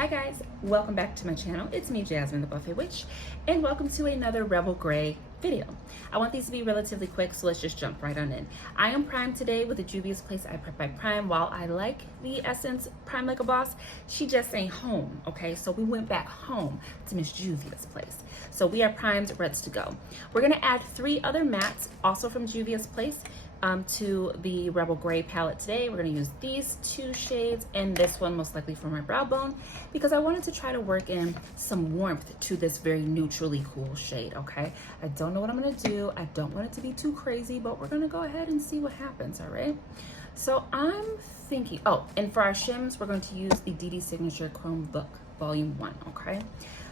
Hi guys, welcome back to my channel. It's me, Jasmine the Buffet Witch, and welcome to another Rebel Gray video. I want these to be relatively quick, so let's just jump right on in. I am primed today with the Juvia's Place I Prep by Prime. While I like the Essence Prime Like a Boss, she just ain't home, okay? So we went back home to Miss Juvia's Place. So we are primed, ready to go. We're gonna add 3 other mattes, also from Juvia's Place, to the Rebel Gray palette today. We're gonna use these 2 shades and this one most likely for my brow bone because I wanted to try to work in some warmth to this very neutrally cool shade, okay? I don't know what I'm gonna do. I don't want it to be too crazy, but we're gonna go ahead and see what happens, all right? So I'm thinking, oh, and for our shims, we're going to use the DD Signature Chrome Book Volume 1, okay?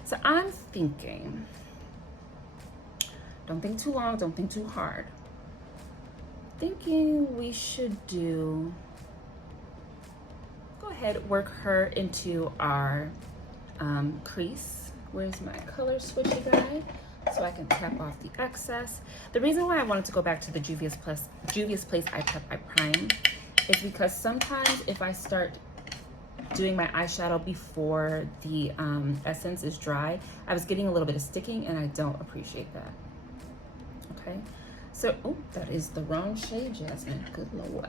So I'm thinking, don't think too long, don't think too hard. Thinking we should go ahead, work her into our crease. Where's my color switchy guide? So I can tap off the excess. The reason why I wanted to go back to the Juvia's Place I Prep by Prime is because sometimes if I start doing my eyeshadow before the essence is dry, I was getting a little bit of sticking and I don't appreciate that, okay? So, oh, that is the wrong shade, Jasmine. Good Lord.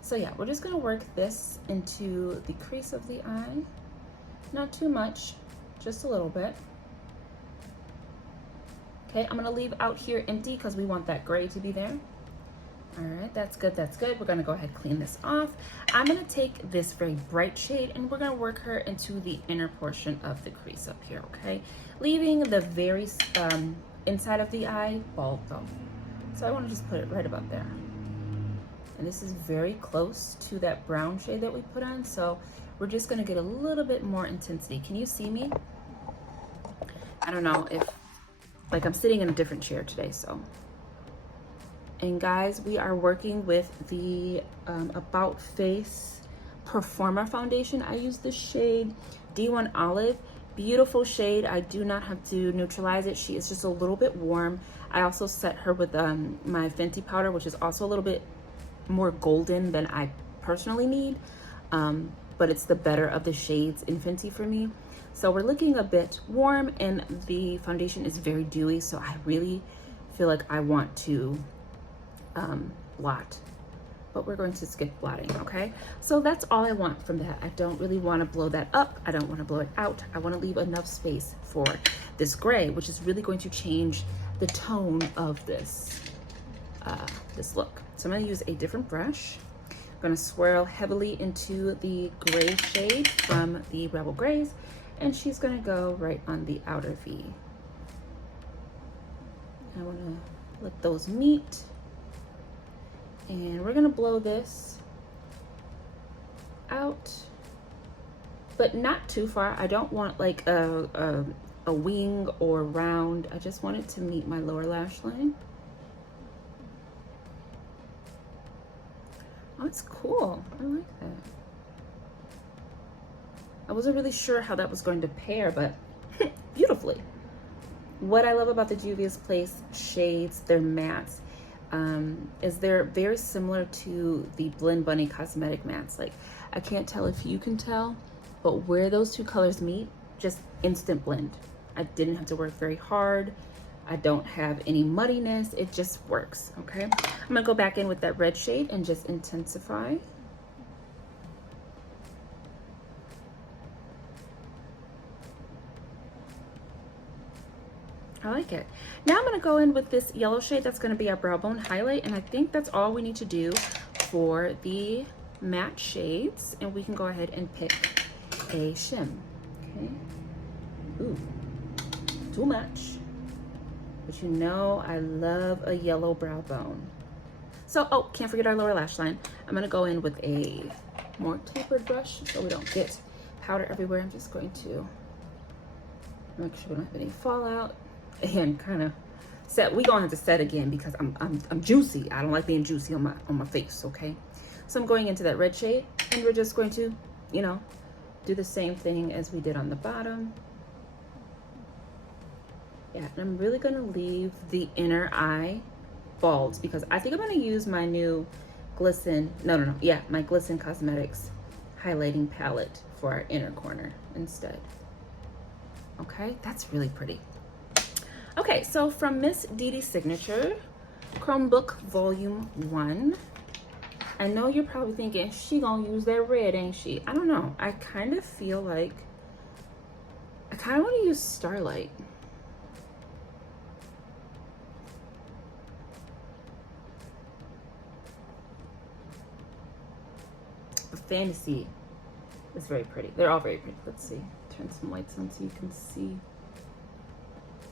So yeah, we're just gonna work this into the crease of the eye. Not too much, just a little bit. Okay, I'm gonna leave out here empty because we want that gray to be there. All right, that's good, that's good. We're gonna go ahead and clean this off. I'm gonna take this very bright shade and we're gonna work her into the inner portion of the crease up here, okay? Leaving the very inside of the eye bald though. So I want to just put it right about there. And this is very close to that brown shade that we put on, so we're just going to get a little bit more intensity. Can you see me? I don't know if, like, I'm sitting in a different chair today, so. And guys, we are working with the About Face Performer Foundation. I use the shade D1 Olive. Beautiful shade. I do not have to neutralize it. She is just a little bit warm. I also set her with my Fenty powder, which is also a little bit more golden than I personally need, but it's the better of the shades in Fenty for me. So we're looking a bit warm and the foundation is very dewy, so I really feel like I want to blot, but we're going to skip blotting, okay? So that's all I want from that. I don't really want to blow that up. I don't want to blow it out. I want to leave enough space for this gray, which is really going to change the tone of this this look. So I'm going to use a different brush. I'm going to swirl heavily into the gray shade from the Rebel Grays, and she's going to go right on the outer V. I want to let those meet. And we're gonna blow this out, but not too far. I don't want like a wing or round. I just want it to meet my lower lash line. Oh, that's cool. I like that. I wasn't really sure how that was going to pair, but beautifully. What I love about the Juvia's Place shades, they're mattes, is they're very similar to the Blend Bunny cosmetic mattes. Like, I can't tell if you can tell, but where those 2 colors meet, just instant blend. I didn't have to work very hard. I don't have any muddiness. It just works, okay? I'm gonna go back in with that red shade and just intensify. I like it. Now I'm going to go in with this yellow shade. That's going to be our brow bone highlight, and I think that's all we need to do for the matte shades, and we can go ahead and pick a shim. Okay. Ooh, too much. But you know I love a yellow brow bone. So, oh, can't forget our lower lash line. I'm going to go in with a more tapered brush so we don't get powder everywhere. I'm just going to make sure we don't have any fallout. And kind of set. We gonna have to set again because I'm juicy. I don't like being juicy on my face, okay? So I'm going into that red shade, and we're just going to, you know, do the same thing as we did on the bottom. Yeah, and I'm really gonna leave the inner eye bald because I think I'm gonna use my new Glisten. My Glisten Cosmetics highlighting palette for our inner corner. instead. Okay, that's really pretty. Okay, so from Miss Dee Signature, Chromebook Volume 1. I know you're probably thinking, she gonna use that red, ain't she? I don't know. I kind of feel like, I kind of want to use Starlight. Fantasy is very pretty. They're all very pretty. Let's see. Turn some lights on so you can see.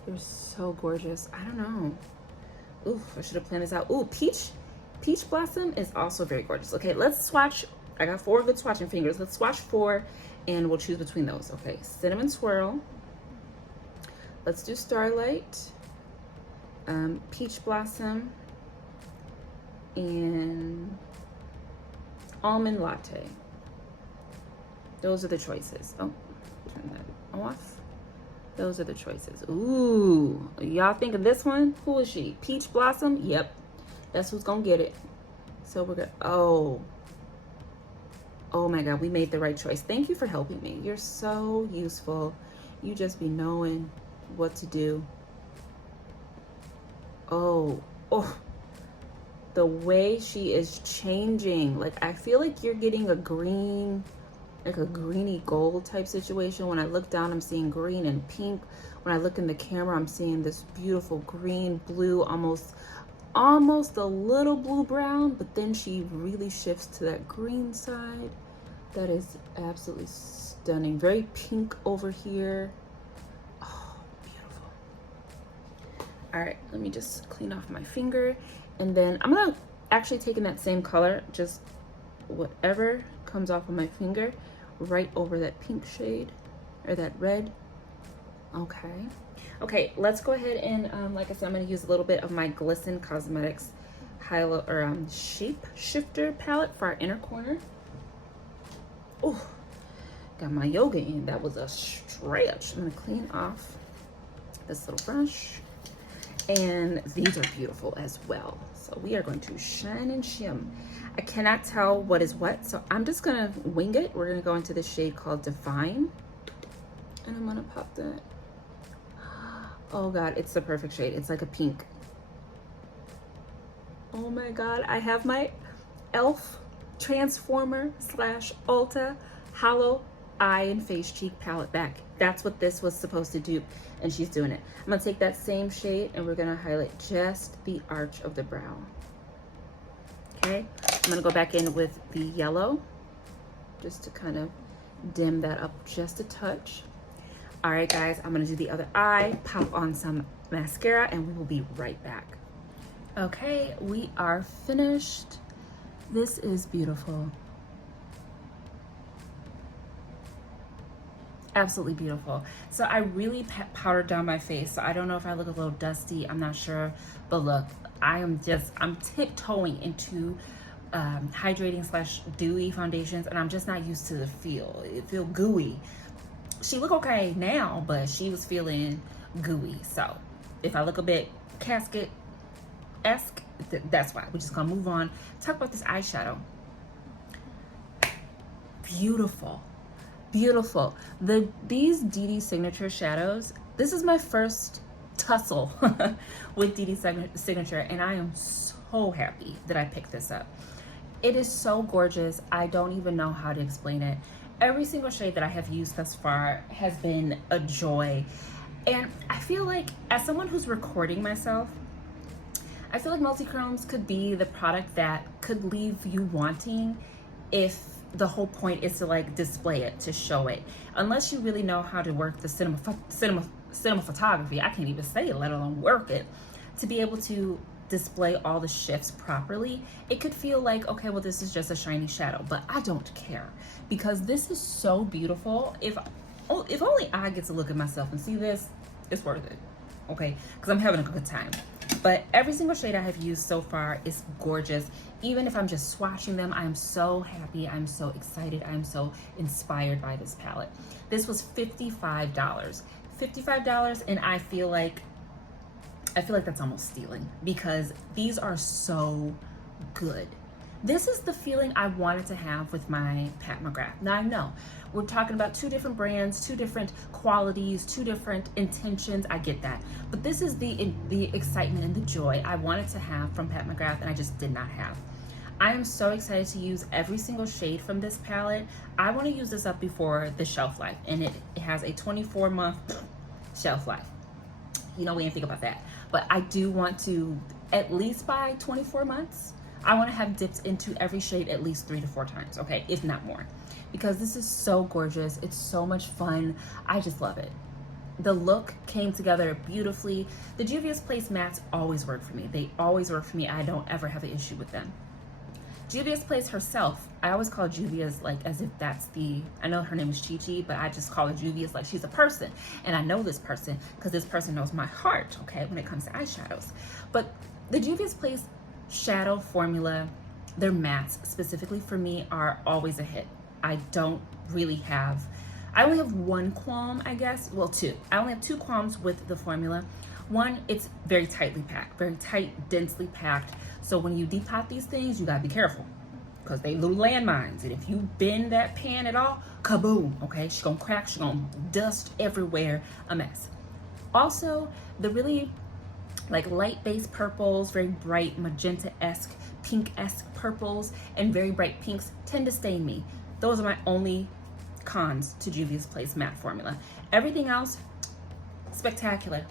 They're so gorgeous. I don't know. Ooh, I should have planned this out. Ooh, Peach Blossom is also very gorgeous. Okay, let's swatch. I got 4 good swatching fingers. Let's swatch 4 and we'll choose between those. Okay, Cinnamon Swirl. Let's do Starlight. Peach Blossom. And Almond Latte. Those are the choices. Oh, turn that off. Those are the choices. Ooh, y'all think of this one? Who is she? Peach Blossom? Yep, that's who's gonna get it. So we're good. Oh my God, we made the right choice. Thank you for helping me. You're so useful. You just be knowing what to do. Oh, the way she is changing. Like, I feel like you're getting a green, like a greeny gold type situation. When I look down, I'm seeing green and pink. When I look in the camera, I'm seeing this beautiful green, blue, almost a little blue brown, but then she really shifts to that green side. That is absolutely stunning. Very pink over here. Oh, beautiful. All right, let me just clean off my finger. And then I'm gonna actually take in that same color, just whatever comes off of my finger, right over that pink shade or that red. Okay, let's go ahead and like I said, I'm gonna use a little bit of my Glisten Cosmetics Shape Shifter palette for our inner corner. Oh, got my yoga in. That was a stretch. I'm gonna clean off this little brush. And these are beautiful as well. So we are going to shine and shim. I cannot tell what is what, so I'm just gonna wing it. We're gonna go into the shade called Define. And I'm gonna pop that. Oh God, it's the perfect shade. It's like a pink. Oh my God, I have my e.l.f. Transformer / Ulta Hollow Eye and Face Cheek palette back. That's what this was supposed to do, and she's doing it. I'm gonna take that same shade and we're gonna highlight just the arch of the brow. Okay, I'm gonna go back in with the yellow just to kind of dim that up just a touch. All right, guys, I'm gonna do the other eye, pop on some mascara, and we will be right back. Okay, we are finished. This is beautiful. Absolutely beautiful. So I really powdered down my face, so I don't know if I look a little dusty. I'm not sure, but look, I'm tiptoeing into hydrating / dewy foundations, and I'm just not used to the feel. It feel gooey. She look okay now, but she was feeling gooey. So if I look a bit casket-esque, that's why. We're just gonna move on. Talk about this eyeshadow. Beautiful. Beautiful. These Dee Signature shadows, this is my first tussle with Dee Signature, and I am so happy that I picked this up. It is so gorgeous. I don't even know how to explain it. Every single shade that I have used thus far has been a joy. And I feel like, as someone who's recording myself, I feel like multi-chromes could be the product that could leave you wanting if the whole point is to like display it, to show it. Unless you really know how to work the cinema photography, I can't even say it, let alone work it, to be able to display all the shifts properly, it could feel like, okay, well, this is just a shiny shadow, but I don't care, because this is so beautiful. If only I get to look at myself and see this, it's worth it, okay? Because I'm having a good time. But every single shade I have used so far is gorgeous. Even if I'm just swatching them, I'm so happy, I'm so excited, I'm so inspired by this palette. This was $55. $55, and I feel like that's almost stealing, because these are so good. This is the feeling I wanted to have with my Pat McGrath. Now I know we're talking about two different brands, two different qualities, two different intentions. I get that. But this is the excitement and the joy I wanted to have from Pat McGrath and I just did not have. I am so excited to use every single shade from this palette. I want to use this up before the shelf life, and it has a 24-month shelf life. You know, we didn't think about that. But I do want to, at least by 24 months, I want to have dipped into every shade at least 3 to 4 times, okay, if not more. Because this is so gorgeous. It's so much fun. I just love it. The look came together beautifully. The Juvia's Place mattes always work for me. They always work for me. I don't ever have an issue with them. Juvia's Place herself, I always call Juvia's like as if that's I know her name is Chi-Chi, but I just call her Juvia's like she's a person. And I know this person because this person knows my heart, okay, when it comes to eyeshadows. But the Juvia's Place shadow formula, their mattes specifically for me are always a hit. I only have one qualm, I guess. Well, two. I only have 2 qualms with the formula. One, it's very tightly packed, very tight, densely packed. So when you depot these things, you gotta be careful because they little landmines. And if you bend that pan at all, kaboom, okay? She's gonna crack, she's gonna dust everywhere, a mess. Also, the really like light base purples, very bright magenta-esque, pink-esque purples, and very bright pinks tend to stain me. Those are my only cons to Juvia's Place matte formula. Everything else, spectacular,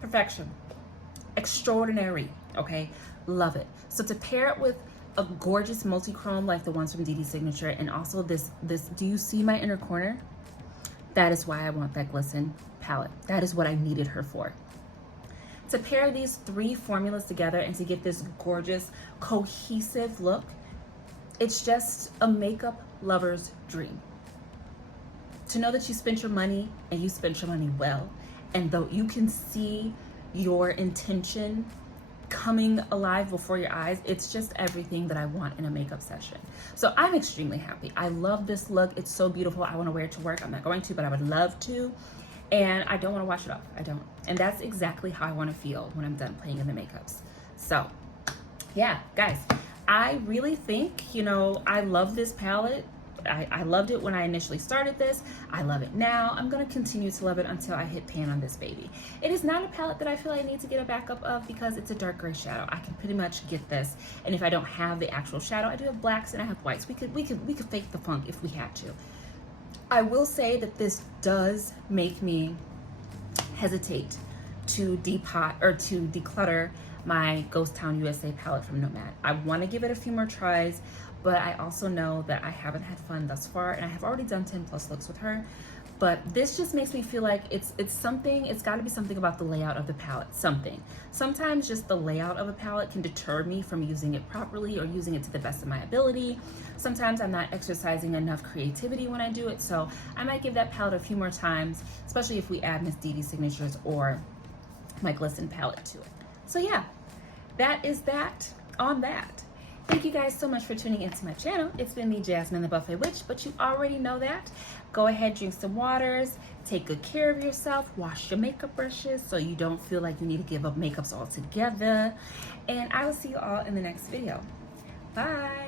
perfection, extraordinary, okay? Love it. So to pair it with a gorgeous multi-chrome like the ones from DD Signature, and also this, do you see my inner corner? That is why I want that glisten palette. That is what I needed her for. To pair these 3 formulas together and to get this gorgeous, cohesive look, it's just a makeup lover's dream. To know that you spent your money and you spent your money well, and though you can see your intention coming alive before your eyes, it's just everything that I want in a makeup session. So I'm extremely happy. I love this look. It's so beautiful. I want to wear it to work. I'm not going to, but I would love to. And I don't want to wash it off. I don't. And that's exactly how I want to feel when I'm done playing in the makeups. So yeah, guys, I really think, you know, I love this palette. I loved it when I initially started this. I love it now. I'm going to continue to love it until I hit pan on this baby. It is not a palette that I feel I need to get a backup of because it's a dark gray shadow. I can pretty much get this. And if I don't have the actual shadow, I do have blacks and I have whites. We could fake the funk if we had to. I will say that this does make me hesitate to depot or to declutter my Ghost Town USA palette from Nomad. I want to give it a few more tries, but I also know that I haven't had fun thus far, and I have already done 10 plus looks with her. But this just makes me feel like it's something, it's got to be something about the layout of the palette, something. Sometimes just the layout of a palette can deter me from using it properly or using it to the best of my ability. Sometimes I'm not exercising enough creativity when I do it, so I might give that palette a few more times, especially if we add Miss DD Signatures or my Glisten palette to it. So yeah, that is that on that. Thank you guys so much for tuning into my channel. It's been me, Jasmine the Buffet Witch, but you already know that. Go ahead, drink some waters, take good care of yourself, wash your makeup brushes so you don't feel like you need to give up makeups altogether. And I will see you all in the next video. Bye.